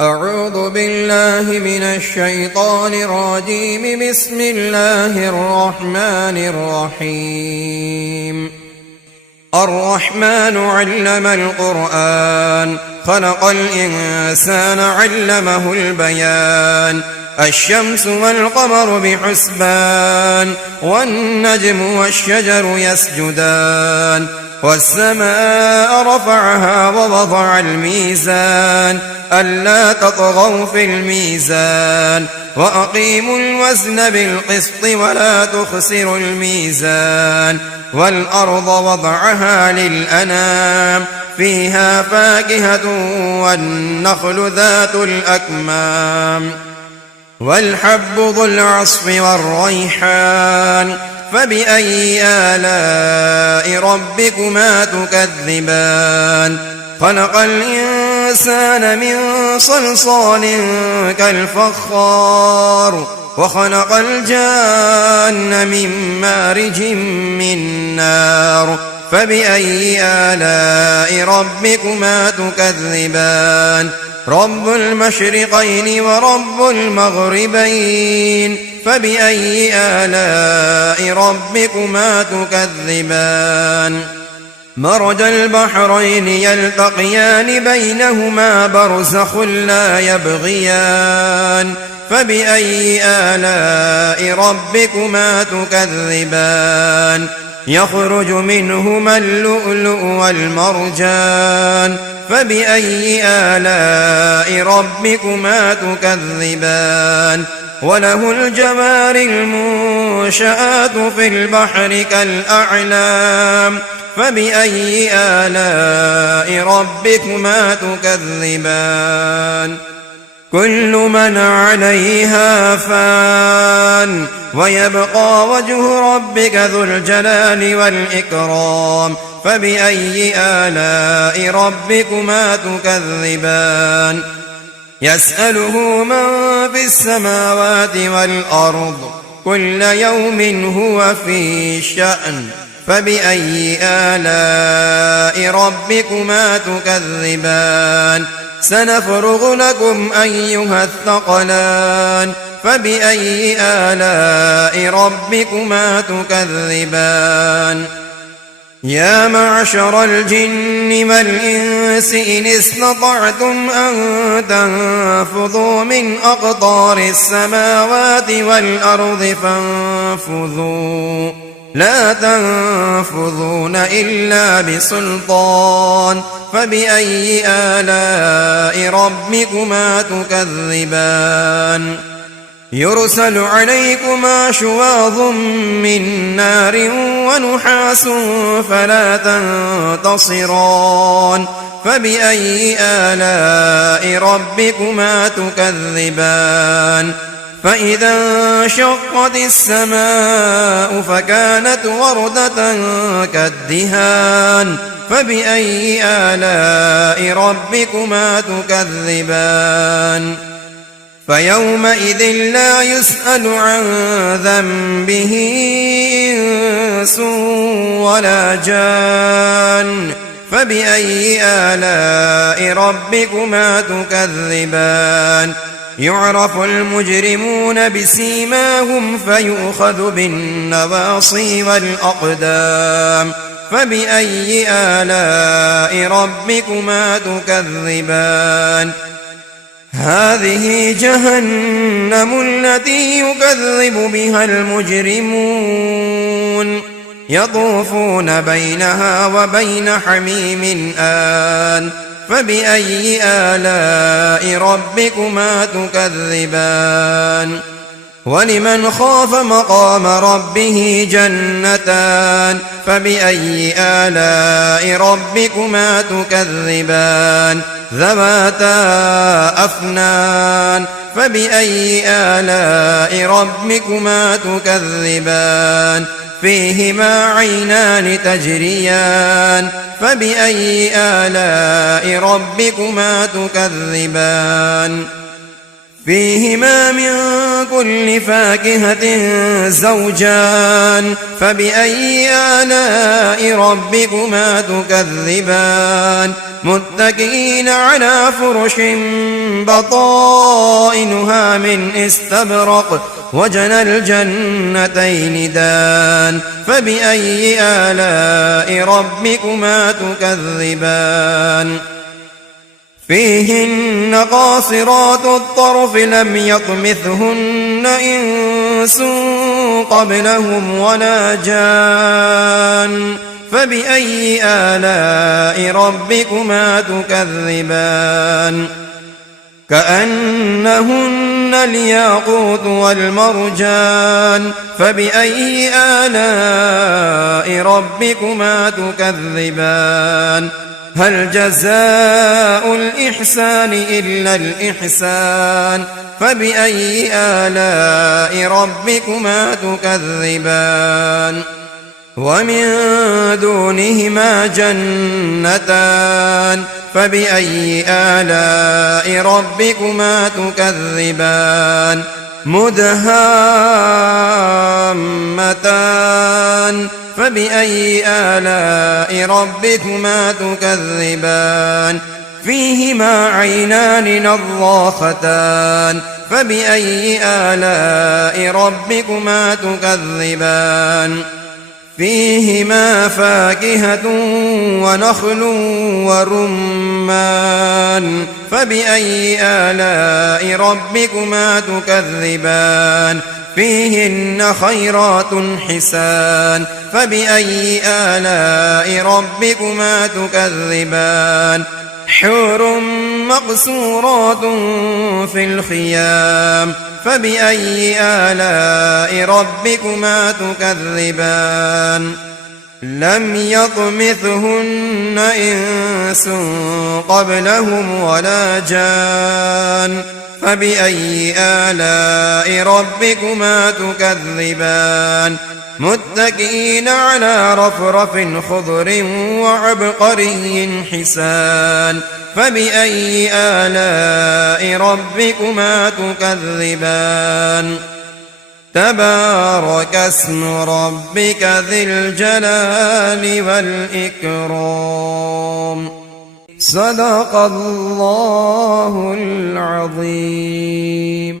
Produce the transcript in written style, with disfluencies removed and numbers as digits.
أعوذ بالله من الشيطان الرجيم. بسم الله الرحمن الرحيم. الرحمن علم القرآن، خلق الإنسان علمه البيان. الشمس والقمر بحسبان، والنجم والشجر يسجدان. والسماء رفعها ووضع الميزان، ألا تطغوا في الميزان، وأقيموا الوزن بالقسط ولا تخسروا الميزان. والأرض وضعها للأنام، فيها فاكهة والنخل ذات الأكمام، والحب ذو العصف والريحان. فبأي آلاء ربكما تكذبان؟ خلق الإنسان من صلصال كالفخار، وخلق الجان من مارج من نار. فبأي آلاء ربكما تكذبان؟ رب المشرقين ورب المغربين. فبأي آلاء ربكما تكذبان؟ مرج البحرين يلتقيان، بينهما برزخ لا يبغيان. فبأي آلاء ربكما تكذبان؟ يخرج منهما اللؤلؤ والمرجان. فبأي آلاء ربكما تكذبان؟ وله الجوار المنشآت في البحر كالأعلام. فبأي آلاء ربكما تكذبان؟ كل من عليها فان، ويبقى وجه ربك ذو الجلال والإكرام. فبأي آلاء ربكما تكذبان؟ يسأله من في السماوات والأرض، كل يوم هو في شأن. فبأي آلاء ربكما تكذبان؟ سنفرغ لكم أيها الثقلان. فبأي آلاء ربكما تكذبان؟ يا معشر الجن والإنس إن استطعتم أن تنفذوا من أقطار السماوات والأرض فانفذوا، لا تنفذون إلا بسلطان. فبأي آلاء ربكما تكذبان؟ يرسل عليكما شواظ من نار ونحاس فلا تنتصران. فبأي آلاء ربكما تكذبان؟ فإذا انشقت السماء فكانت وردة كالدهان. فبأي آلاء ربكما تكذبان؟ فيومئذ لا يسأل عن ذنبه إنس ولا جان. فبأي آلاء ربكما تكذبان؟ يعرف المجرمون بسيماهم فيؤخذ بالنواصي والأقدام. فبأي آلاء ربكما تكذبان؟ هذه جهنم التي يكذب بها المجرمون، يطوفون بينها وبين حميم آن. فبأي آلاء ربكما تكذبان؟ ولمن خاف مقام ربه جنتان. فبأي آلاء ربكما تكذبان؟ ذواتا أفنان. فبأي آلاء ربكما تكذبان؟ فيهما عينان تجريان. فبأي آلاء ربكما تكذبان؟ فيهما من كل فاكهة زوجان فبأي آلاء ربكما تكذبان متكئين على فرش بطائنها من استبرق وجنى الجنتين دان فبأي آلاء ربكما تكذبان فيهن قاصرات الطرف لم يطمثهن إنس قبلهم ولا جان فبأي آلاء ربكما تكذبان كأنهن الياقوت والمرجان فبأي آلاء ربكما تكذبان هل جزاء الإحسان إلا الإحسان فبأي آلاء ربكما تكذبان ومن دونهما جنتان فبأي آلاء ربكما تكذبان مدهامتان فبأي آلاء ربكما تكذبان فيهما عينان نضاختان فبأي آلاء ربكما تكذبان فيهما فاكهة ونخل ورمان فبأي آلاء ربكما تكذبان فيهن خيرات حسان فبأي آلاء ربكما تكذبان حور مقصورات في الخيام فبأي آلاء ربكما تكذبان لم يطمثهن إنس قبلهم ولا جان فبأي آلاء ربكما تكذبان متكئين على رفرف خضر وعبقري حسان فبأي آلاء ربكما تكذبان تبارك اسم ربك ذي الجلال والإكرام صدق الله العظيم.